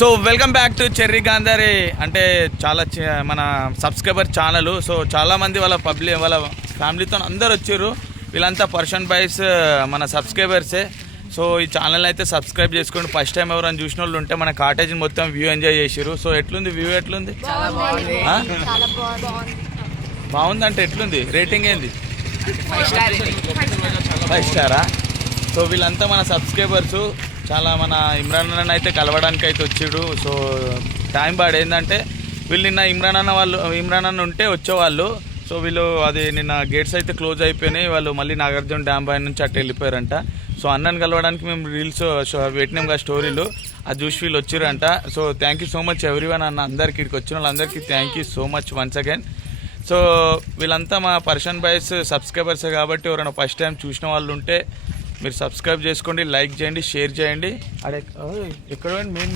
So welcome back to cherry Gandhari. అంటే చాలా మన సబ్స్క్రైబర్ ఛానల్. సో చాలామంది వాళ్ళ వాళ్ళ ఫ్యామిలీతో అందరు వచ్చారు. వీళ్ళంతా పర్సన్ బైస్ మన సబ్స్క్రైబర్సే. సో ఈ ఛానల్ అయితే సబ్స్క్రైబ్ చేసుకోండి. ఫస్ట్ టైం ఎవరైనా చూసిన వాళ్ళు ఉంటే మన కాటేజ్ మొత్తం వ్యూ ఎంజాయ్ చేసారు. సో ఎట్లుంది వ్యూ? ఎట్లుంది? బాగుందంటే ఎట్లుంది? రేటింగ్ ఏంది? 5 స్టారా? సో వీళ్ళంతా మన సబ్స్క్రైబర్సు. చాలా మన ఇమ్రాన్ అన్న అయితే కలవడానికి అయితే వచ్చాడు. సో టైం ఏంటంటే వీళ్ళు నిన్న ఇమ్రాన్ అన్న ఉంటే వచ్చేవాళ్ళు. సో వీళ్ళు అది నిన్న గేట్స్ అయితే క్లోజ్ అయిపోయినాయి. వాళ్ళు మళ్ళీ నాగార్జున డ్యామ్ పై నుంచి అట్లా వెళ్ళిపోయారంట. సో అన్నని కలవడానికి మేము రీల్స్ పెట్టినాం కదా, స్టోరీలు, అది చూసి వీళ్ళు వచ్చారంట. So thank you so much everyone అన్న. అందరికి ఇక్కడికి వచ్చిన వాళ్ళందరికీ thank you so much once again. So వీళ్ళంతా మా పర్సన్ బైస్ సబ్స్క్రైబర్సే కాబట్టి ఎవరైనా ఫస్ట్ టైం చూసిన వాళ్ళు ఉంటే మీరు సబ్స్క్రైబ్ చేసుకోండి, లైక్ చేయండి, షేర్ చేయండి. అడే ఎక్కడ మెయిన్